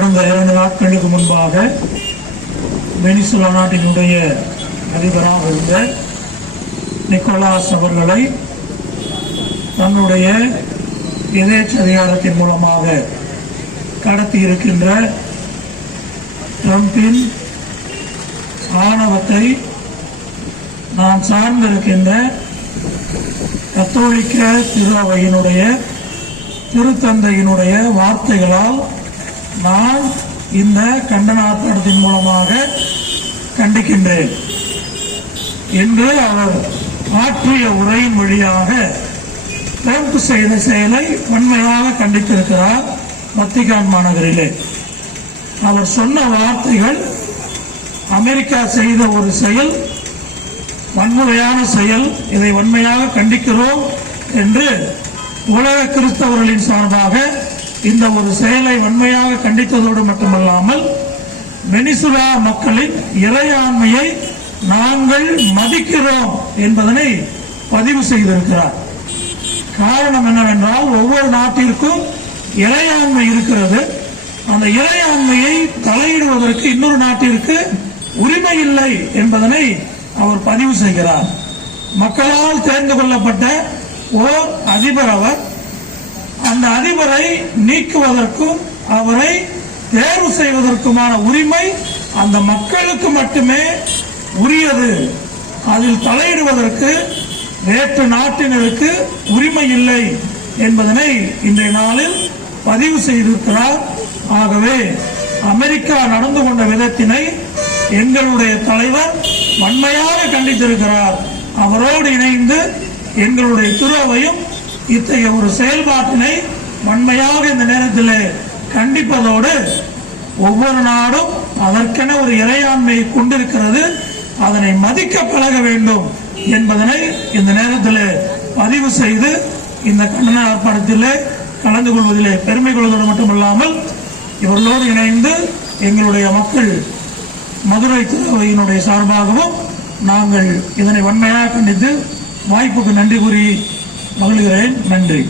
கடந்த இரண்டு நாட்களுக்கு முன்பாக வெனிசுலா நாட்டினுடைய அதிபராக இருந்த நிக்கோலாஸ் அவர்களை தன்னுடைய எதேச்ச அதிகாரத்தின் மூலமாக கடத்தி இருக்கின்ற ட்ரம்பின் ஆணவத்தை நான் சார்ந்திருக்கின்ற கத்தோலிக்க திருவையினுடைய திருத்தந்தையினுடைய வார்த்தைகளால் நான் இந்த கண்டன ஆர்ப்பாட்டத்தின் மூலமாக கண்டிக்கின்றேன் என்று அவர் ஆற்றிய உரையின் வழியாக ட்ரம்ப் செய்த செயலை வன்மையாக கண்டித்திருக்கிறார் வத்திகான் மாநகரிலே. அவர் சொன்ன வார்த்தைகள் அமெரிக்கா செய்த ஒரு செயல் வன்முறையான செயல் இதை வன்மையாக கண்டிக்கிறோம் என்று உலக கிறிஸ்தவர்களின் சார்பாக இந்த ஒரு செயலை வன்மையாக கண்டித்ததோடு மட்டுமல்லாமல் வெனிசுலா மக்களின் இறையாண்மையை நாங்கள் மதிக்கிறோம் என்பதனை பதிவு செய்திருக்கிறார். காரணம் என்னவென்றால் ஒவ்வொரு நாட்டிற்கும் இறையாண்மை இருக்கிறது. அந்த இறையாண்மையை தலையிடுவதற்கு இன்னொரு நாட்டிற்கு உரிமை இல்லை என்பதனை அவர் பதிவு செய்கிறார். மக்களால் தேர்ந்து கொள்ளப்பட்ட ஓர் அதிபர் அவர் அந்த அதிபரை நீக்குவதற்கும் அவரை தேர்வு செய்வதற்குமான உரிமை அந்த மக்களுக்கு மட்டுமே உரியது. அதில் தலையிடுவதற்கு வேற்று நாட்டினருக்கு உரிமை இல்லை என்பதனை இன்றைய நாளில் பதிவு செய்திருக்கிறார். ஆகவே அமெரிக்கா நடந்து கொண்ட விதத்தினை எங்களுடைய தலைவர் வன்மையாக கண்டித்திருக்கிறார். அவரோடு இணைந்து எங்களுடைய துறவையும் இத்தகைய ஒரு செயல்பாட்டினை வன்மையாக இந்த நேரத்தில் கண்டிப்பதோடு ஒவ்வொரு நாடும் அதற்கென ஒரு இறையாண்மையை கொண்டிருக்கிறது. அதனை மதிக்க பழக வேண்டும் என்பதனை இந்த நேரத்தில் பதிவு செய்து இந்த கண்டன ஆர்ப்பாட்டத்தில் கலந்து கொள்வதிலே பெருமை கொள்வதோடு மட்டுமல்லாமல் இவர்களோடு இணைந்து எங்களுடைய மக்கள் மதுரை திருவையினுடைய சார்பாகவும் நாங்கள் இதனை வன்மையாக கண்டித்து வாய்ப்புக்கு நன்றி கூறி மகிழ்கிறேன். நன்றி.